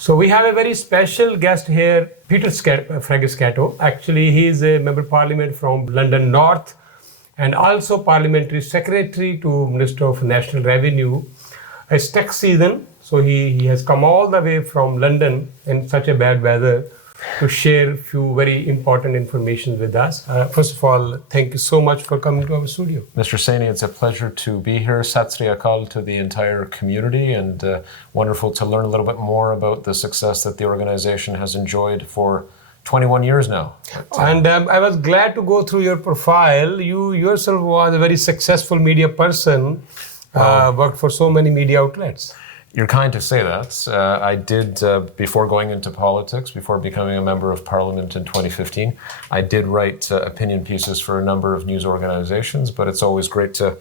So we have a very special guest here, Peter Fragiskatos. Actually, he is a Member of Parliament from London North and also Parliamentary Secretary to Minister of National Revenue. It's tax season, so he has come all the way from London in such a bad weather to share a few very important information with us. First of all, thank you so much for coming to our studio. Mr. Saini, it's a pleasure to be here. Sat Sri Akal to the entire community, and wonderful to learn a little bit more about the success that the organization has enjoyed for 21 years now. And I was glad to go through your profile. You yourself was a very successful media person, worked for so many media outlets. You're kind to say that. I did, before going into politics, before becoming a member of parliament in 2015, I did write opinion pieces for a number of news organizations, but it's always great to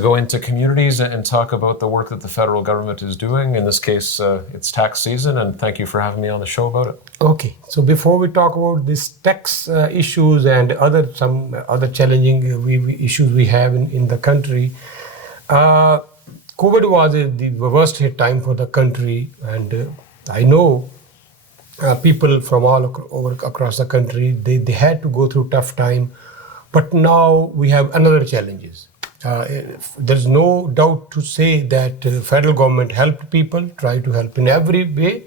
go into communities and talk about the work that the federal government is doing. In this case, it's tax season, and thank you for having me on the show about it. Okay, so before we talk about these tax issues and some other challenging issues we have in the country, COVID was the worst hit time for the country, and I know people from all across the country, they had to go through tough time, but now we have another challenges. There's no doubt to say that federal government helped people, try to help in every way,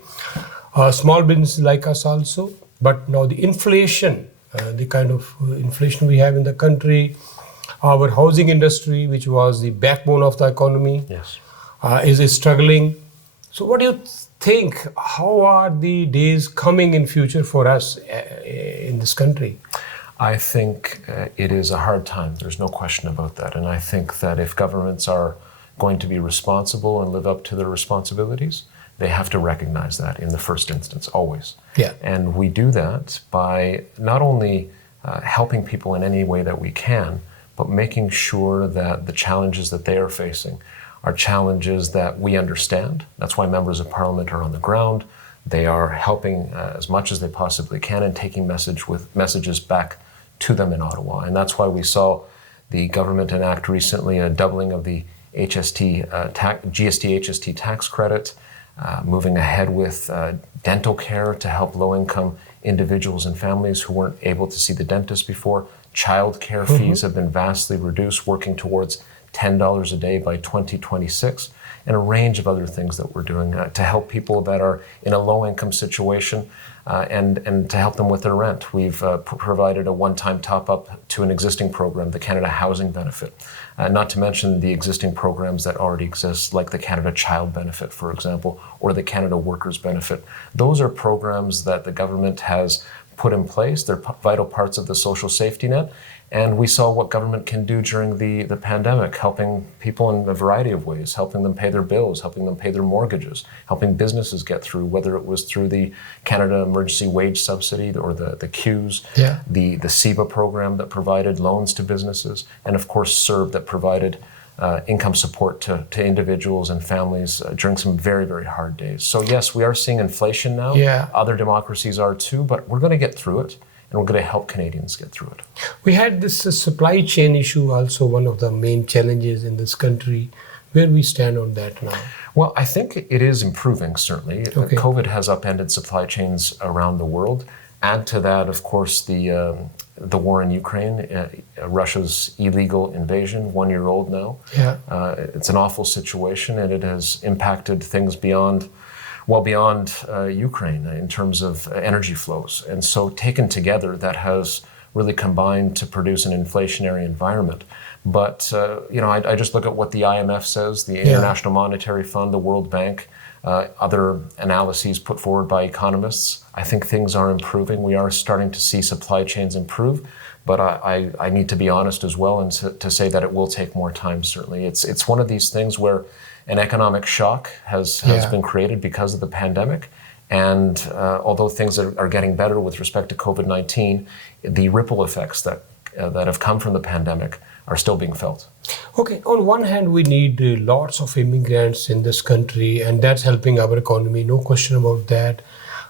small businesses like us also, but now the inflation, the kind of inflation we have in the country, our housing industry, which was the backbone of the economy, yes, is struggling. So what do you think? How are the days coming in future for us in this country? I think it is a hard time. There's no question about that. And I think that if governments are going to be responsible and live up to their responsibilities, they have to recognize that in the first instance, always. Yeah. And we do that by not only helping people in any way that we can, but making sure that the challenges that they are facing are challenges that we understand. That's why members of parliament are on the ground. They are helping as much as they possibly can and taking messages back to them in Ottawa. And that's why we saw the government enact recently a doubling of the GST HST tax credit, moving ahead with dental care to help low-income individuals and families who weren't able to see the dentist before. Child care fees have been vastly reduced, working towards $10 a day by 2026, and a range of other things that we're doing to help people that are in a low-income situation and to help them with their rent. We've provided a one-time top-up to an existing program, the Canada Housing Benefit, not to mention the existing programs that already exist, like the Canada Child Benefit, for example, or the Canada Workers Benefit. Those are programs that the government has put in place. They're vital parts of the social safety net. And we saw what government can do during the pandemic, helping people in a variety of ways, helping them pay their bills, helping them pay their mortgages, helping businesses get through, whether it was through the Canada Emergency Wage Subsidy or the Qs, the CEBA program that provided loans to businesses, and of course CERB that provided income support to individuals and families during some very, very hard days. So yes, we are seeing inflation now. Yeah. Other democracies are too, but we're going to get through it, and we're going to help Canadians get through it. We had this supply chain issue, also one of the main challenges in this country. Where we stand on that now? Well, I think it is improving, certainly. Okay. COVID has upended supply chains around the world. Add to that, of course, the war in Ukraine, Russia's illegal invasion, 1 year old now. Yeah. It's an awful situation, and it has impacted things beyond Ukraine in terms of energy flows. And so taken together, that has really combined to produce an inflationary environment. But, I just look at what the IMF says, the International Monetary Fund, the World Bank, other analyses put forward by economists. I think things are improving. We are starting to see supply chains improve, but I need to be honest as well and to say that it will take more time, certainly. It's one of these things where an economic shock has been created because of the pandemic. And although things are getting better with respect to COVID-19, the ripple effects that have come from the pandemic are still being felt. Okay, on one hand, we need lots of immigrants in this country, and that's helping our economy, no question about that.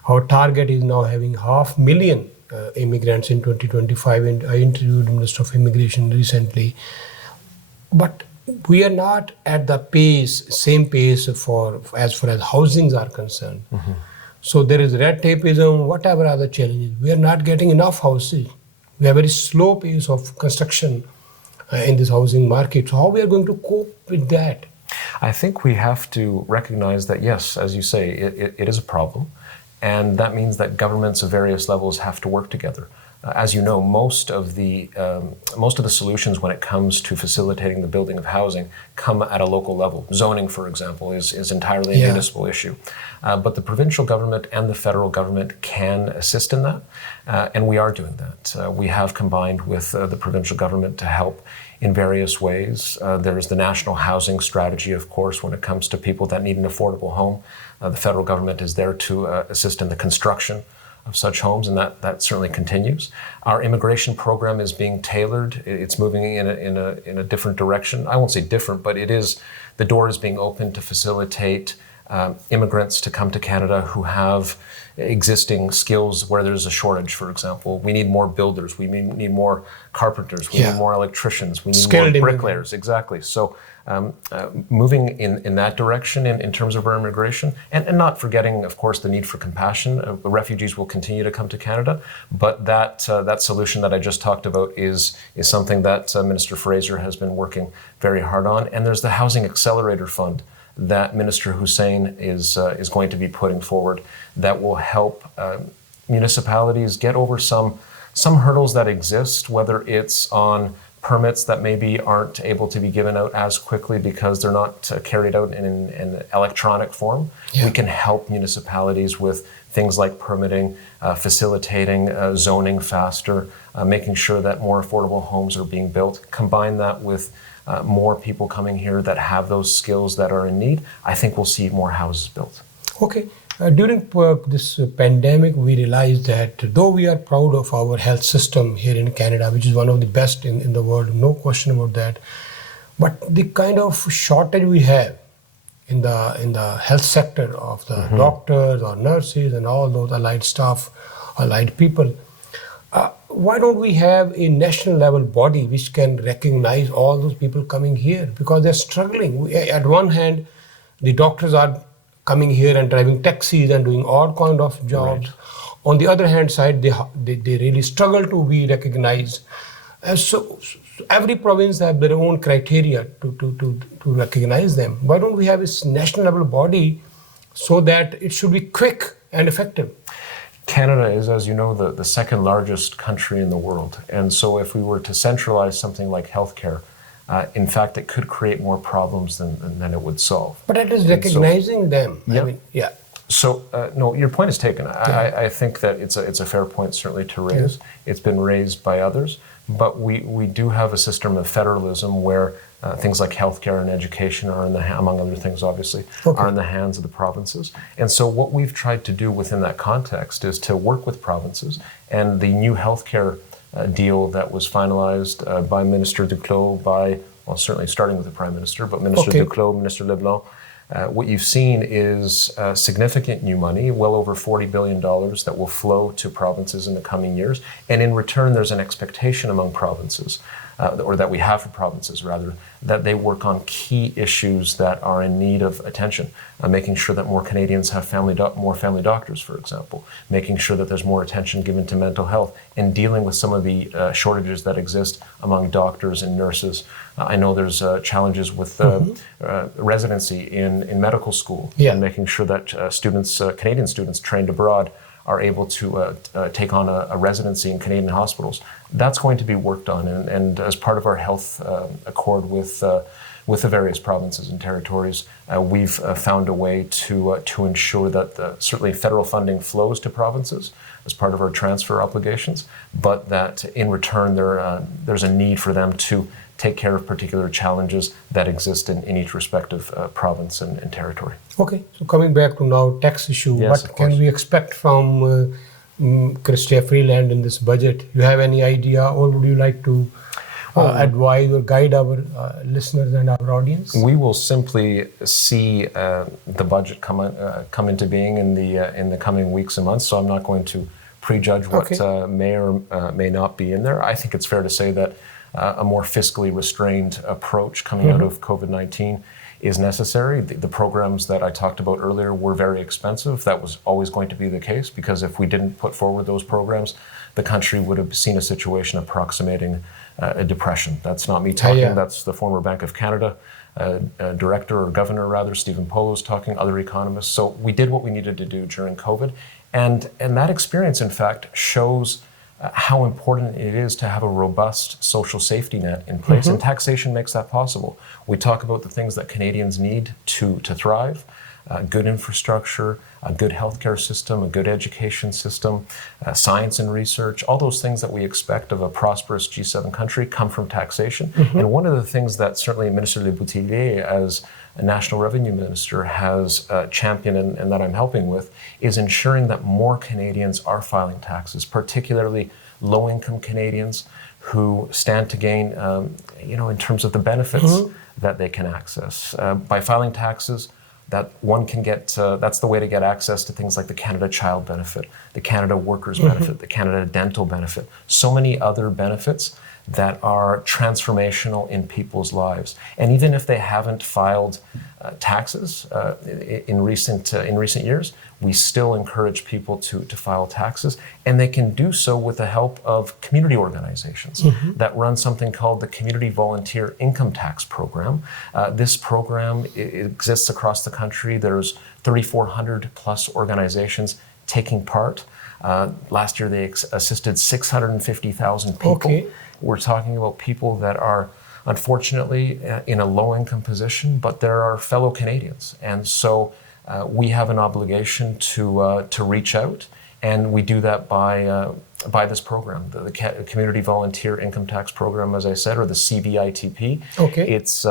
Our target is now having 500,000 immigrants in 2025, and I interviewed the Minister of Immigration recently. But we are not at the same pace as far as housings are concerned. So there is red tapeism, whatever other challenges. We are not getting enough houses. We have very slow pace of construction in this housing market. So how we are going to cope with that? I think we have to recognize that, yes, as you say, it is a problem. And that means that governments of various levels have to work together. As you know, most of the solutions when it comes to facilitating the building of housing come at a local level. Zoning, for example, is entirely a municipal issue. But the provincial government and the federal government can assist in that, and we are doing that. We have combined with the provincial government to help in various ways. There's the national housing strategy, of course, when it comes to people that need an affordable home. The federal government is there to assist in the construction of such homes, and that certainly continues. Our immigration program is being tailored. It's moving in a different direction. I won't say different, but the door is being opened to facilitate immigrants to come to Canada who have existing skills where there's a shortage, for example. We need more builders, we need more carpenters, we need more electricians, we need skilled more bricklayers, exactly. So moving in that direction in terms of our immigration, and not forgetting, of course, the need for compassion. Refugees will continue to come to Canada, but that solution that I just talked about is something that Minister Fraser has been working very hard on. And there's the Housing Accelerator Fund that Minister Hussein is going to be putting forward that will help municipalities get over some hurdles that exist, whether it's on permits that maybe aren't able to be given out as quickly because they're not carried out in an electronic form. We can help municipalities with things like permitting, facilitating zoning faster, making sure that more affordable homes are being built. Combine that with more people coming here that have those skills that are in need, I think we'll see more houses built. Okay. During this pandemic, we realized that though we are proud of our health system here in Canada, which is one of the best in the world, no question about that, but the kind of shortage we have in the health sector of the doctors or nurses and all those allied staff, allied people, why don't we have a national level body which can recognize all those people coming here? Because they're struggling. At one hand, the doctors are coming here and driving taxis and doing all kind of jobs. Right. On the other hand side, they really struggle to be recognized. So every province have their own criteria to recognize them. Why don't we have a national level body so that it should be quick and effective? Canada is, as you know, the second largest country in the world. And so if we were to centralize something like healthcare, in fact, it could create more problems than it would solve. But it is recognizing them. Yeah. I mean, yeah. So, no, your point is taken. I think that it's a fair point, certainly, to raise. It's been raised by others. But we do have a system of federalism where things like healthcare and education are among other things, obviously, are in the hands of the provinces. And so what we've tried to do within that context is to work with provinces. And the new healthcare deal that was finalized by Minister Duclos, certainly starting with the Prime Minister, but Minister Duclos, Minister Leblanc, what you've seen is significant new money, well over $40 billion that will flow to provinces in the coming years. And in return, there's an expectation among provinces, or that we have for provinces rather, that they work on key issues that are in need of attention. Making sure that more Canadians have more family doctors, for example. Making sure that there's more attention given to mental health and dealing with some of the shortages that exist among doctors and nurses. I know there's challenges with residency in medical school and making sure that Canadian students trained abroad are able to take on a residency in Canadian hospitals. That's going to be worked on, and as part of our health accord with the various provinces and territories, we've found a way to ensure that certainly federal funding flows to provinces as part of our transfer obligations, but that in return there's a need for them to take care of particular challenges that exist in each respective province and territory. Okay, so coming back to now tax issue, what can we expect from Chrystia Freeland in this budget? You have any idea, or would you like to advise or guide our listeners and our audience? We will simply see the budget come into being in the coming weeks and months, so I'm not going to prejudge what may or may not be in there. I think it's fair to say that a more fiscally restrained approach coming out of COVID-19 is necessary. The programs that I talked about earlier were very expensive. That was always going to be the case, because if we didn't put forward those programs, the country would have seen a situation approximating a depression. That's not me talking, that's the former Bank of Canada director, or governor rather, Stephen Polo's talking, other economists. So we did what we needed to do during COVID. And that experience, in fact, shows how important it is to have a robust social safety net in place, and taxation makes that possible. We talk about the things that Canadians need to thrive: good infrastructure, a good healthcare system, a good education system, science and research. All those things that we expect of a prosperous G7 country come from taxation. And one of the things that certainly Minister Le Boutillier, as a National Revenue Minister, has championed and that I'm helping with, is ensuring that more Canadians are filing taxes, particularly low-income Canadians who stand to gain, in terms of the benefits that they can access. By filing taxes, that one can get, that's the way to get access to things like the Canada Child Benefit, the Canada Workers Benefit, the Canada Dental Benefit, so many other benefits that are transformational in people's lives. And even if they haven't filed taxes in recent years, we still encourage people to file taxes, and they can do so with the help of community organizations that run something called the Community Volunteer Income Tax Program. This program exists across the country. There's 3,400 plus organizations taking part. Last year, they assisted 650,000 people. Okay. We're talking about people that are, unfortunately, in a low-income position, but they're our fellow Canadians. And so we have an obligation to reach out, and we do that by this program, the Community Volunteer Income Tax Program, as I said, or the CVITP. Okay. It's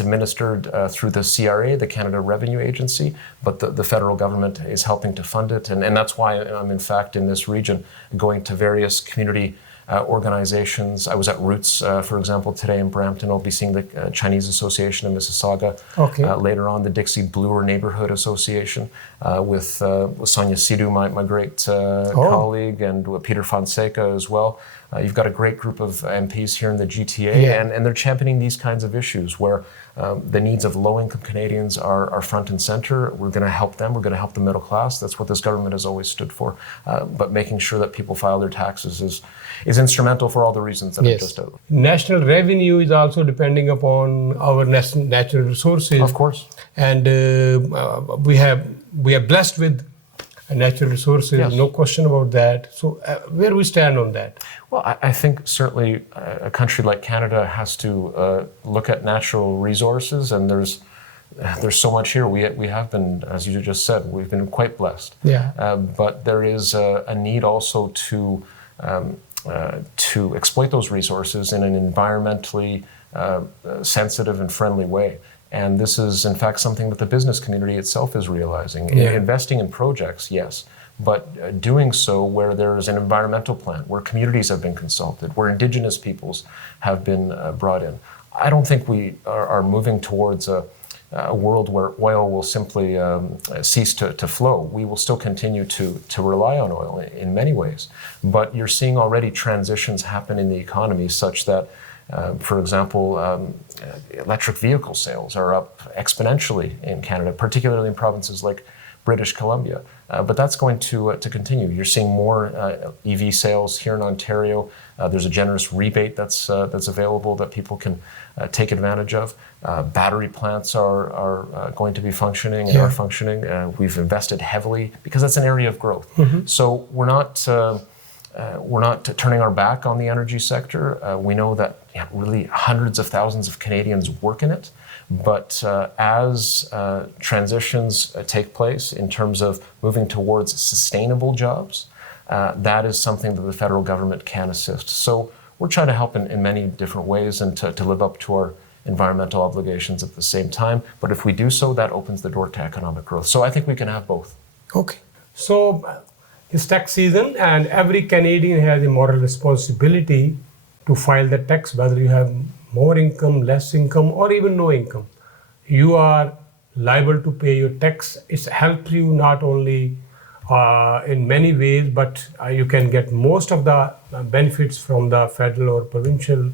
administered through the CRA, the Canada Revenue Agency, but the federal government is helping to fund it. And that's why I'm, in fact, in this region, going to various community organizations. I was at Roots, for example, today in Brampton. I'll be seeing the Chinese Association in Mississauga. Okay. Later on, the Dixie Bloor Neighborhood Association with Sonia Sidhu, my great colleague, and with Peter Fonseca as well. You've got a great group of MPs here in the GTA, and they're championing these kinds of issues where the needs of low-income Canadians are front and center. We're going to help them. We're going to help the middle class. That's what this government has always stood for. But making sure that people file their taxes is instrumental for all the reasons that I've just outlined. National revenue is also depending upon our natural resources. Of course. And we are blessed with natural resources, no question about that. So where we stand on that? Well, I think certainly a country like Canada has to look at natural resources, and there's so much here. We have been, as you just said, we've been quite blessed. Yeah. But there is a need also to exploit those resources in an environmentally sensitive and friendly way. And this is, in fact, something that the business community itself is realizing. Investing in projects, yes, but doing so where there is an environmental plan, where communities have been consulted, where Indigenous peoples have been brought in. I don't think we are moving towards a world where oil will simply cease to flow. We will still continue to rely on oil in many ways. But you're seeing already transitions happen in the economy such that for example, electric vehicle sales are up exponentially in Canada, particularly in provinces like British Columbia. But that's going to continue. You're seeing more EV sales here in Ontario. There's a generous rebate that's available that people can take advantage of. Battery plants are going to be functioning and are functioning. We've invested heavily because that's an area of growth. So we're not turning our back on the energy sector. We know that really hundreds of thousands of Canadians work in it. But as transitions take place in terms of moving towards sustainable jobs, that is something that the federal government can assist. So we're trying to help in many different ways and to live up to our environmental obligations at the same time. But if we do so, that opens the door to economic growth. So I think we can have both. Okay. So it's tax season, and every Canadian has a moral responsibility to file the tax, whether you have more income, less income, or even no income. You are liable to pay your tax. It helps you not only in many ways, but you can get most of the benefits from the federal or provincial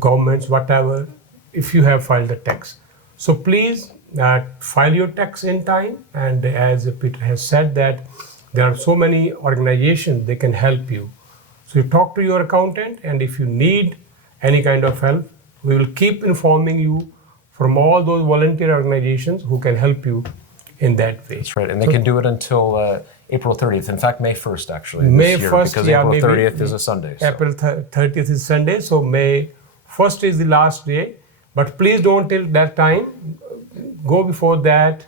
governments, whatever, if you have filed the tax. So please file your tax in time. And as Peter has said, that there are so many organizations they can help you. So you talk to your accountant, and if you need any kind of help, we will keep informing you from all those volunteer organizations who can help you in that way. That's right, and they can do it until April 30th. In fact, May 1st, actually, May this year, 1st, because yeah, April maybe 30th is a Sunday. So. April 30th is Sunday, so May 1st is the last day. But please don't till that time. Go before that.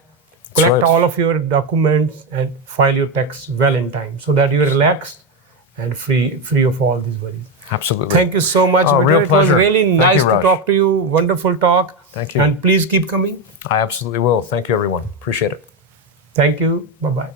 Collect right. all of your documents and file your tax well in time, so that you're relaxed and free of all these worries. Absolutely. Thank you so much. Oh, Peter. real pleasure. It was really Thank nice you, to Raj. talk to you. Wonderful talk. Thank you. And please keep coming. I absolutely will. Thank you, everyone. Appreciate it. Thank you. Bye-bye.